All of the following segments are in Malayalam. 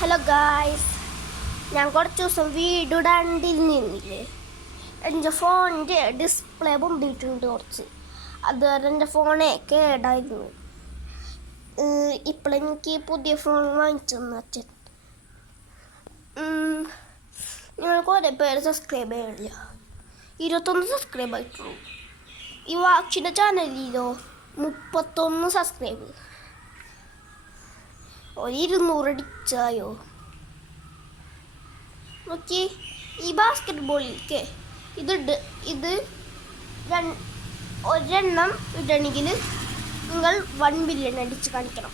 ഹലോ ഗായ്സ്, ഞാൻ കുറച്ച് ദിവസം വീഡിയോ ഇടാണ്ടിരുന്നില്ലേ. എൻ്റെ ഫോണിൻ്റെ ഡിസ്പ്ലേ പൊന്തിയിട്ടുണ്ട് കുറച്ച്. അതുവരെ എൻ്റെ ഫോണേ കേടായിരുന്നു. ഇപ്പോഴെനിക്ക് പുതിയ ഫോൺ വാങ്ങിച്ചു തന്നു അച്ഛൻ. നിങ്ങൾ കുറേ പേര് സബ്സ്ക്രൈബ് ചെയ്യില്ല. 21 സബ്സ്ക്രൈബ് ആയിട്ടുള്ളൂ. ഈ വാക്ഷിൻ്റെ ചാനലിലോ 31 സബ്സ്ക്രൈബ്. 200 അടിച്ചായോ നോക്കി. ഈ ബാസ്കറ്റ് ബോളിലേക്ക് ഇത് ഒരെണ്ണം ഇടണമെങ്കിൽ നിങ്ങൾ 1 ബില്യൺ അടിച്ച് കാണിക്കണം.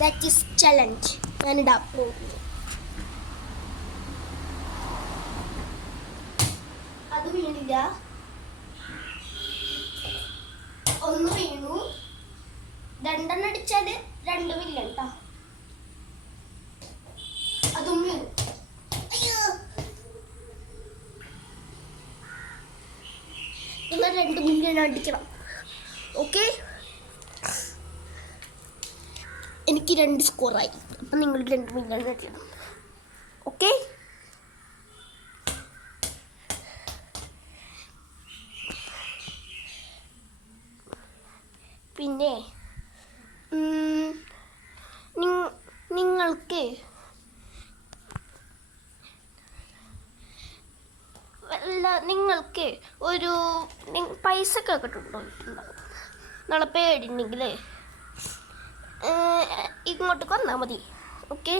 That is challenge. ഞാനിടാൻ പോകുന്നു. അത് വീണില്ല, ഒന്ന് വീണു. 2 അടിച്ചാൽ 2 ബില്യൺ കേട്ടോ. അതും വീണു. നിങ്ങൾ 2 ബില്യൺ അടിക്കണം. ഓക്കെ, എനിക്ക് 2 സ്കോറായി. അപ്പം നിങ്ങൾ 2 ബില്യൺ അടിക്കണം. ഓക്കെ, പിന്നെ നിങ്ങൾക്ക് ഒരു പൈസ ഒക്കെ കിട്ടുന്നുണ്ടാവും. നാളെ പേടിയുണ്ടെങ്കിൽ ഇങ്ങോട്ടേക്ക് വന്നാൽ മതി. ഓക്കെ,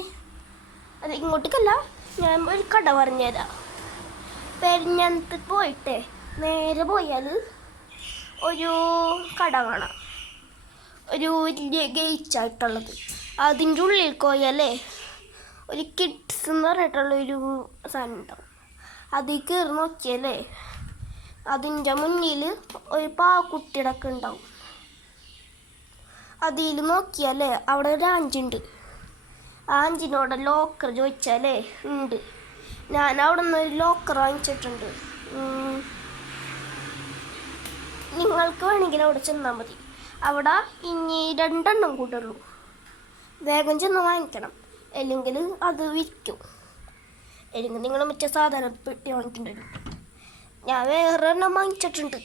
അല്ല ഇങ്ങോട്ടേക്കല്ല, ഞാൻ ഒരു കട പറഞ്ഞുതരാം. പെരിഞ്ഞത്ത് പോയിട്ട് നേരെ പോയാൽ ഒരു കട കാണാം, ഒരു വലിയ ഗേറ്റായിട്ടുള്ളത്. അതിൻ്റെ ഉള്ളിൽ പോയാലേ ഒരു കിഡ്സ് എന്ന് പറഞ്ഞിട്ടുള്ളൊരു സാധനം ഉണ്ടാവും. അതിൽ കയറി നോക്കിയാലേ അതിൻ്റെ മുന്നിൽ ഒരു പാക്കുട്ടിടക്ക് ഉണ്ടാവും. അതിൽ നോക്കിയാലേ അവിടെ ഒരു ആഞ്ചുണ്ട്. ആ ആഞ്ചിനോട് ലോക്കർ ചോദിച്ചാലേ ഉണ്ട്. ഞാൻ അവിടെ നിന്ന് ഒരു ലോക്കർ വാങ്ങിച്ചിട്ടുണ്ട്. നിങ്ങൾക്ക് വേണമെങ്കിൽ അവിടെ ചെന്നാൽ മതി. അവിടെ ഇനി 2 എണ്ണം കൂട്ടുള്ളൂ. വേഗം ചെന്ന് വാങ്ങിക്കണം, അല്ലെങ്കിൽ അത് വിൽക്കും. അല്ലെങ്കിൽ നിങ്ങൾ മറ്റേ സാധാരണ പെട്ടി വാങ്ങിയിട്ടുണ്ടല്ലോ. ഞാൻ വേറെ എണ്ണം വാങ്ങിച്ചിട്ടുണ്ട്.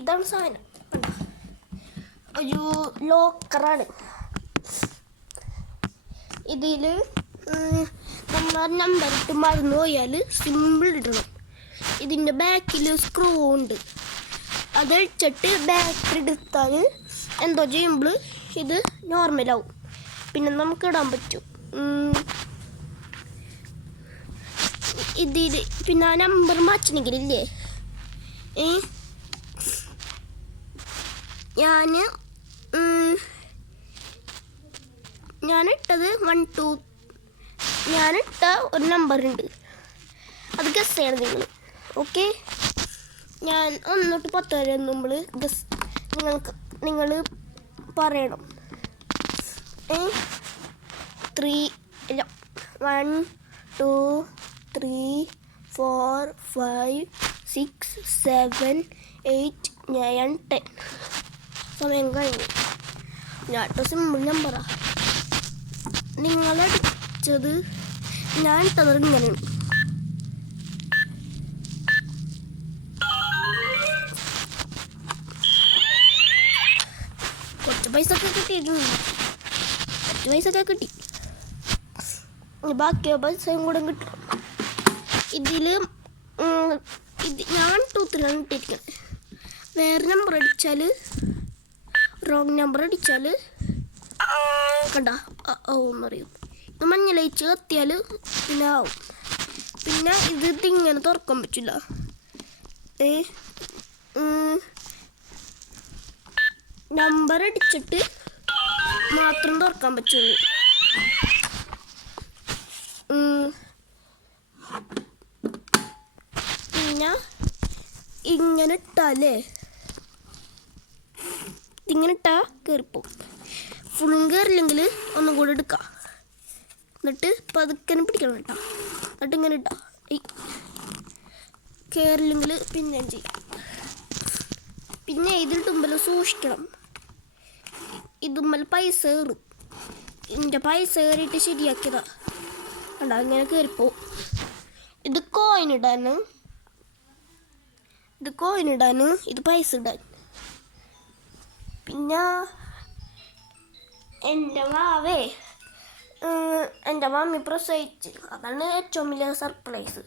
ഇതാണ് സാധനം. ഒരു ലോക്കറാണ്. ഇതിൽ നമ്മൾ നമ്പർ ഇട്ട് മറന്നു പോയാൽ സിമ്പിൾ ഇടണം. ഇതിൻ്റെ ബാക്കിൽ സ്ക്രൂ ഉണ്ട്. അതഴിച്ചിട്ട് ബാറ്ററി എടുത്താൽ എന്തോ ചെയ്യുമ്പോൾ ഇത് നോർമലാവും. പിന്നെ നമുക്ക് ഇടാൻ പറ്റും. ഇതിൽ പിന്നെ ആ നമ്പർ മാറ്റണമെങ്കിലില്ലേ, ഞാനിട്ടത് 1 2. ഞാനിട്ട ഒരു നമ്പറുണ്ട്, അത് ഗസ് ചെയ്യണം നിങ്ങൾ. ഓക്കെ, ഞാൻ 1 തൊട്ട് 10 വരെ നമ്മൾ നിങ്ങൾ പറയണം. 1 2 3 4 5 6 7 8 9 10. സമയം കഴിഞ്ഞു. ഞാൻ സിമ്പിൾ നമ്പറാ. നിങ്ങളടിച്ചത് ഞാൻ ഇട്ടത് ഇങ്ങനെയാണ്. കുറച്ച് പൈസ ഒക്കെ കിട്ടിയിട്ടുണ്ട്. കിട്ടി. ബാക്കിയോ പൈസയും കൂടെ കിട്ടും. ഇതിൽ ഞാൻ 2 3 ഇട്ടിരിക്കുന്നത്. വേറെ നമ്പർ അടിച്ചാൽ, റോങ് നമ്പർ അടിച്ചാൽ കണ്ട എന്നറിയും. ഇത് മഞ്ഞളയിച്ച് കത്തിയാൽ പിന്നെ ആവും. പിന്നെ ഇതിങ്ങനെ തുറക്കാൻ പറ്റില്ല. നമ്പർ അടിച്ചിട്ട് മാത്രം തുറക്കാൻ പറ്റുള്ളൂ. പിന്നെ ഇങ്ങനെ ഇട്ടാലേ, ഇങ്ങനെ ഇട്ടാൽ കയറിപ്പോവും. ഫുള്ളും കയറില്ലെങ്കിൽ ഒന്നും കൂടെ എടുക്കാം. എന്നിട്ട് പതുക്കനെ പിടിക്കണം കേട്ടോ. എന്നിട്ട് ഇങ്ങനെ ഇട്ടാ കയറില്ലെങ്കിൽ പിന്നെ ചെയ്യാം. പിന്നെ ഇതിട്ടുമ്പോൾ സൂക്ഷിക്കണം. ഇതുമ്മൽ പൈസ കയറും. എൻ്റെ പൈസ കയറിയിട്ട് ശരിയാക്കിയതാ കണ്ട അങ്ങനെ കയറിപ്പോവും. ഇത് കോയിൻ ഇടാൻ, ഇത് പൈസ ഇടാൻ. പിന്നെ എൻ്റെ മമ്മി പ്രസവിച്ച്, അതാണ് ഏറ്റവും വലിയ സർപ്രൈസ്.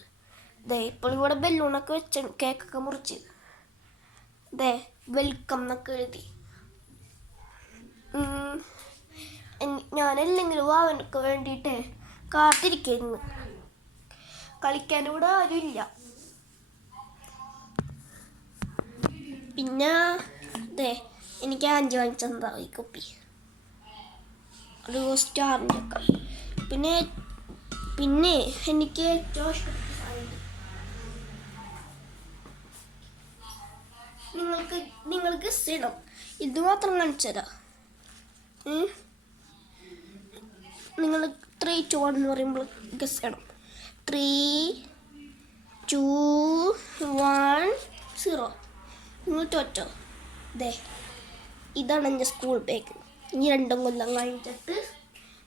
ഇപ്പോൾ ഇവിടെ ബലൂണൊക്കെ വെച്ച് കേക്കൊക്കെ മുറിച്ച് വെൽക്കം എന്നൊക്കെ എഴുതി. ഞാനല്ലെങ്കിലും വാവനൊക്കെ വേണ്ടിയിട്ട് കാത്തിരിക്കുന്നു. കളിക്കാനിവിടെ ആരുമില്ല. പിന്നെ എനിക്ക് ആഞ്ചി വാങ്ങിച്ചെന്താ ഈ കുപ്പി, ഒരു സ്റ്റാറിൻ്റെ ഒക്കെ. പിന്നെ എനിക്ക് ഏറ്റവും ഇഷ്ടപ്പെട്ട നിങ്ങൾക്ക് ഇടം ഇത് മാത്രം കാണിച്ചു തരാം. നിങ്ങൾ 3, 2, 1 എന്ന് പറയുമ്പോൾ ഗസ് ചെയ്യണം. 3, 2, 1, 0. നിങ്ങൾ തോറ്റോ. ഇതാണ് എൻ്റെ സ്കൂൾ ബാഗ്. ഇനി 2 കൊല്ലം കഴിഞ്ഞിട്ട്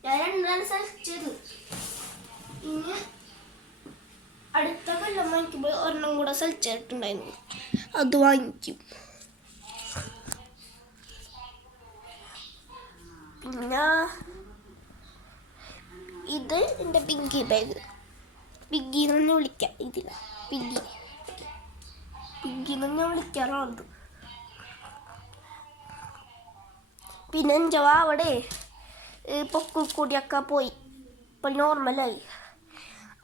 ഞാൻ 2 സെലക്ട് ചെയ്തു. ഇനി അടുത്ത കൊല്ലം വാങ്ങിക്കുമ്പോൾ ഒരെണ്ണം കൂടെ സെലക്ട് ചെയ്തിട്ടുണ്ടായിരുന്നു, അത് വാങ്ങിക്കും. പിന്നെ ഇത് എൻ്റെ പിഗ്ഗി ബാഗ്. പിഗ്ഗി എന്ന് വിളിക്കാം. ഇതില്ല പിഗ്ഗി എന്ന് ഞാൻ വിളിക്കാറുണ്ട്. പിന്നെ എൻ്റെ അവിടെ പൊക്കിൾ കൂടിയൊക്കെ പോയി, ഇപ്പോൾ നോർമലായി.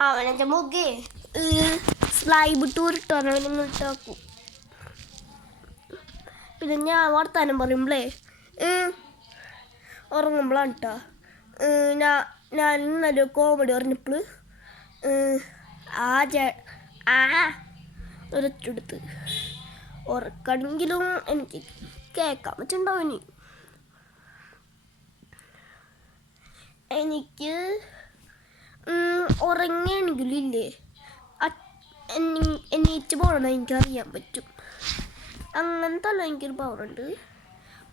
അവനെൻ്റെ മുഖേ സ്ലൈബ് ടൂറിട്ടാക്കും. പിന്നെ ഞാൻ വർത്താനം പറയുമ്പോഴേ ഉറങ്ങുമ്പോഴാണ് കേട്ടോ. ഞാൻ ഇന്നലെ കോമഡി പറഞ്ഞപ്പോൾ ഒരൊറ്റെടുത്ത് ഉറക്കണെങ്കിലും എനിക്ക് കേൾക്കാൻ പറ്റുന്നുണ്ടാവും. എനിക്ക് ഉറങ്ങുകയാണെങ്കിലും ഇല്ലേ എണീറ്റ് പോകണമെന്ന് എനിക്കറിയാൻ പറ്റും. അങ്ങനത്തെ അല്ല എനിക്കൊരു പവറുണ്ട്.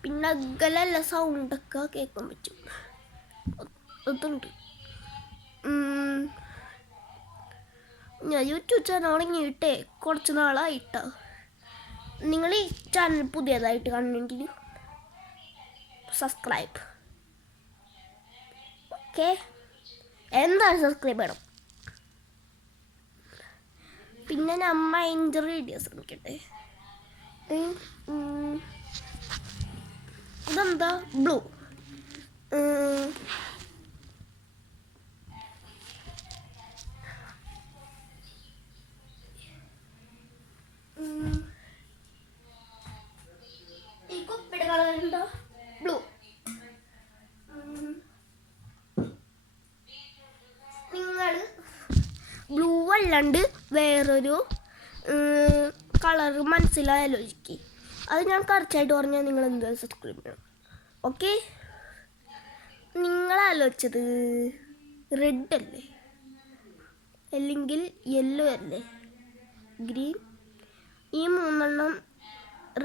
പിന്നെ അകലല്ല സൗണ്ടൊക്കെ കേൾക്കാൻ പറ്റും, അതുണ്ട്. ഞാൻ യൂട്യൂബ് ചാനൽ തുടങ്ങിയിട്ടേ കുറച്ച് നാളായിട്ടാ. നിങ്ങൾ ഈ ചാനൽ പുതിയതായിട്ട് കാണണമെങ്കിൽ സബ്സ്ക്രൈബ്. ഓക്കെ, എന്തായാലും സബ്സ്ക്രൈബ് ചെയ്യണം. പിന്നെ ഞാൻ മൈൻഡ് റേഡിയോസ് ശ്രമിക്കട്ടെ. ഇതെന്താ ബ്ലൂ. ഈ കുപ്പിയുടെ കളർ എന്താ? ബ്ലൂ. നിങ്ങൾ ബ്ലൂ അല്ലാണ്ട് വേറൊരു കളർ മനസ്സിലായാലോചിക്ക്. അത് ഞാൻ കറക്റ്റായിട്ട് പറഞ്ഞാൽ നിങ്ങൾ എന്തായാലും സബ്സ്ക്രൈബ് ചെയ്യണം. ഓക്കെ, നിങ്ങളാലോചിച്ചത് റെഡ് അല്ലേ, അല്ലെങ്കിൽ യെല്ലോ അല്ലേ, ഗ്രീൻ? ഈ 3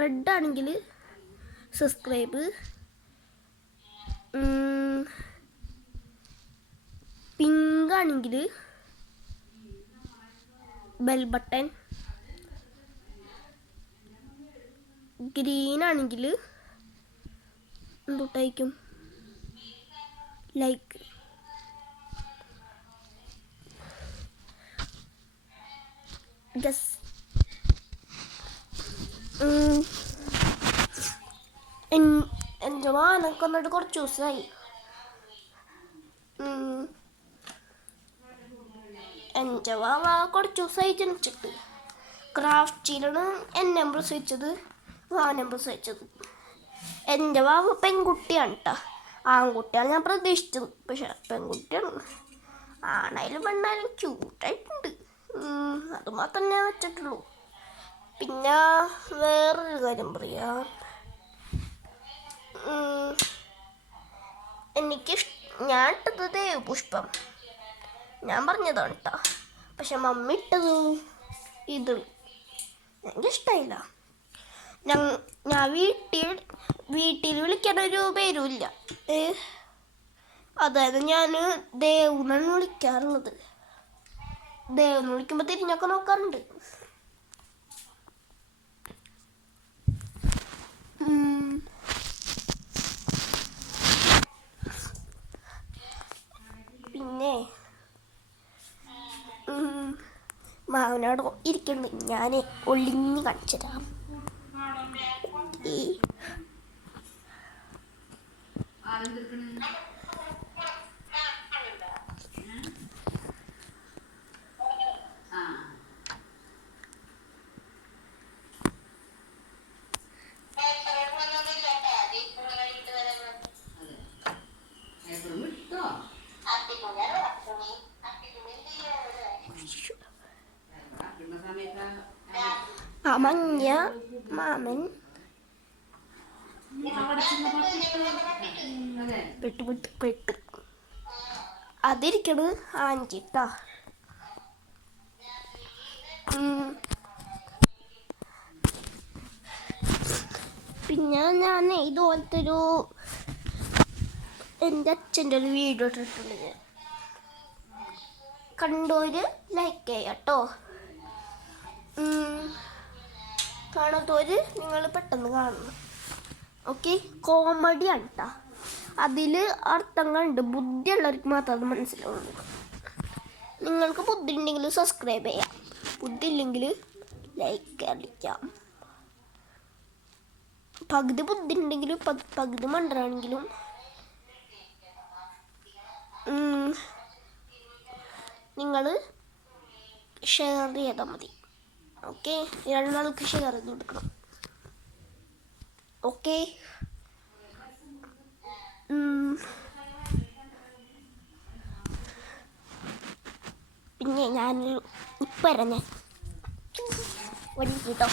റെഡ് ആണെങ്കിൽ സബ്സ്ക്രൈബ്, പിങ്ക് ആണെങ്കിൽ ബെൽ ബട്ടൺ, ഗ്രീൻ ആണെങ്കിൽ എന്തൊട്ടായിരിക്കും ലൈക്ക്. ഗസ്. എൻ്റെ വാനൊക്കെ വന്നിട്ട് കുറച്ച് ദിവസമായി. എൻ്റെ വാവ കുറച്ച് ദിവസമായി ജനിച്ചിട്ട്. ക്രാഫ്റ്റിലാണ് എന്നെ പ്രസവിച്ചത്, വാനം പ്രസവിച്ചത്. എൻ്റെ വാവ പെൺകുട്ടിയാണ് കേട്ടോ. ആൺകുട്ടിയാണ് ഞാൻ പ്രതീക്ഷിച്ചത്, പക്ഷെ പെൺകുട്ടിയാണ്. ആണായാലും പെണ്ണായാലും ക്യൂട്ടായിട്ടുണ്ട്. അത് മാത്രം ഞാൻ വെച്ചിട്ടുള്ളൂ. പിന്നെ വേറൊരു കാര്യം പറയാം. ഞാൻ ഇട്ടത് ദേവപുഷ്പം. ഞാൻ പറഞ്ഞതാണ് കേട്ടോ. പക്ഷെ മമ്മി ഇട്ടത് ഇത് എനിക്കിഷ്ടമായില്ല. ഞാൻ വീട്ടിൽ വിളിക്കണ ഒരു പേരുമില്ല. അതായത് ഞാൻ ദേവുന്നാണ് വിളിക്കാറുള്ളത്. ദേവെന്ന് വിളിക്കുമ്പോൾ തിരിഞ്ഞൊക്കെ നോക്കാറുണ്ട്. പിന്നെ മാവനോട് ഇരിക്കുന്നുണ്ട്. ഞാൻ ഒളിഞ്ഞ് കാണിച്ചു തരാം. മഞ്ഞ മാമൻ പെട്ട് അതിരിക്കണ് ആഞ്ചിട്ടാ. പിന്നെ ഞാൻ ഇതുപോലത്തെ എൻ്റെ അച്ഛൻ്റെ ഒരു വീഡിയോ ഇട്ടിട്ടുണ്ട്. ഞാൻ കണ്ടോര് ലൈക്ക് ചെയ്യാട്ടോ. കാണാത്തവര് നിങ്ങൾ പെട്ടെന്ന് കാണണം. ഓക്കെ, കോമഡിയാണ് കേട്ടോ. അതിൽ അർത്ഥം കണ്ട് ബുദ്ധിയുള്ളവർക്ക് മാത്രമേ അത് മനസ്സിലാവുള്ളൂ. നിങ്ങൾക്ക് ബുദ്ധി ഉണ്ടെങ്കിൽ സബ്സ്ക്രൈബ് ചെയ്യാം, ബുദ്ധി ഇല്ലെങ്കിൽ ലൈക്ക് അടിക്കാം. പകുതി ബുദ്ധി ഉണ്ടെങ്കിലും പകുതി മണ്ടനാണെങ്കിലും നിങ്ങൾ ഷെയർ ചെയ്താൽ മതി. ഓക്കെ, 2 ആൾക്ക് ഷെയർ ചെയ്ത് കൊടുക്കണം. ഓക്കെ, പിന്നെ ഞാൻ ഇപ്പം വരാം. ഞാൻ വഴി കേട്ടോ.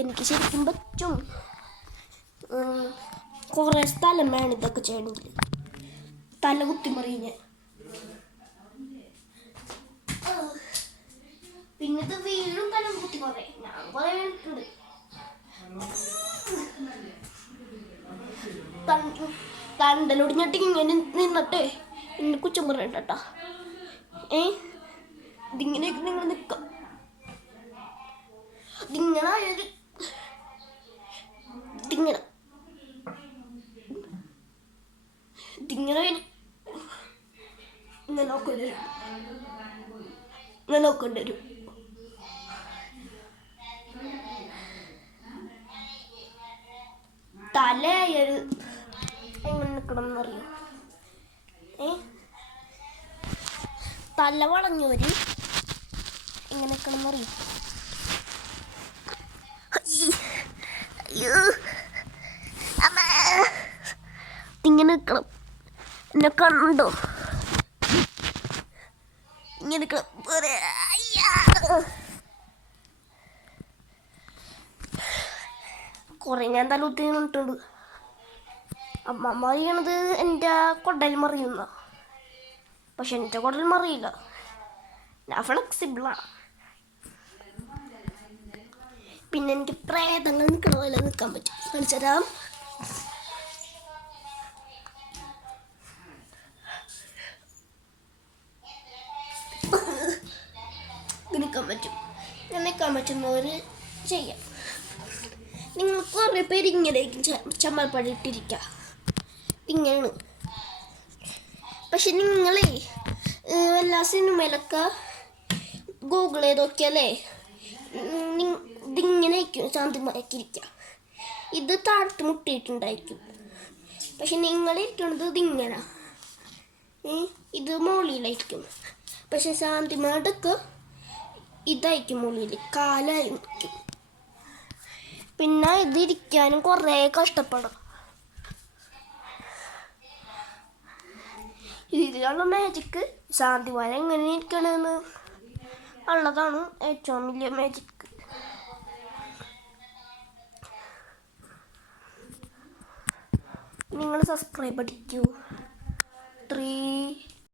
എനിക്ക് ശരിക്കും പറ്റും. കുറേ സ്ഥലം വേണം ഇതൊക്കെ ചെയ്യണമെങ്കിൽ. തല കുത്തി മറിയും ഞാൻ. പിന്നെ ഇത് വീഴും, തല കുത്തി കുറേ ഞാൻ കുറേ വീണിട്ടുണ്ട്. തണ്ടലൊടിഞ്ഞിട്ട് ഇങ്ങനെ നിന്നിട്ടേ എന്നെ കുറ്റം പറയണ്ട കേട്ടോ. ഇതിങ്ങനെയൊക്കെ നിങ്ങൾ നിൽക്കാം. ഇതിങ്ങനെ ആയൊരു ഇതിങ്ങനെ നോക്കേണ്ടി വരും. തലയൊരു എങ്ങനെ നിൽക്കണം എന്നറിയോ? തല വളഞ്ഞവര് എങ്ങനെ നിൽക്കണം എന്നറിയോ? ഇങ്ങനെ നിൽക്കണം. എന്നെ കണ്ടോ? ഇങ്ങനെ നിൽക്കണം. കുറേ ഞാൻ തല കുത്തി നിന്നിട്ടുണ്ട്. അമ്മ ചെയ്യണത് എൻ്റെ കൊടൽ മറിയുന്ന, പക്ഷെ എൻ്റെ കൊടൽ മറിയില്ല. ഞാൻ ഫ്ലെക്സിബിളാണ്. പിന്നെ എനിക്ക് പ്രേതങ്ങൾ നിൽക്കണ പോലെ നിൽക്കാൻ പറ്റും. കളിച്ചരാം. നിൽക്കാൻ പറ്റുന്നവർ ചെയ്യാം. നിങ്ങൾ കുറേ പേര് ഇങ്ങനെയായിരിക്കും ചമ്മൽപ്പടി ഇട്ടിരിക്കുക. ഇങ്ങനെയാണ്. പക്ഷെ നിങ്ങളെ എല്ലാ സിനിമയിലൊക്കെ ഗൂഗിൾ ചെയ്തൊക്കെയല്ലേ ഇതിങ്ങനെ ആയിരിക്കും ശാന്തിമാക്കിയിരിക്കുക. ഇത് താഴ്ത്ത് മുട്ടിയിട്ടുണ്ടായിരിക്കും. പക്ഷെ നിങ്ങളിരിക്കുന്നത് ഇതിങ്ങനെ, ഇത് മോളിയിലായിരിക്കും. പക്ഷെ ശാന്തിമാടൊക്കെ ഇതായിരിക്കും ഉള്ളിൽ കാലായിരിക്കും. പിന്നെ ഇതിരിക്കാനും കുറേ കഷ്ടപ്പെടാം. ഇതിലുള്ള മാജിക്ക് ശാന്തിവാരം എങ്ങനെ ഇരിക്കണമെന്ന് ഉള്ളതാണ് ഏറ്റവും വലിയ മാജിക്ക്. നിങ്ങൾ സബ്സ്ക്രൈബ് അടിക്കൂ. 3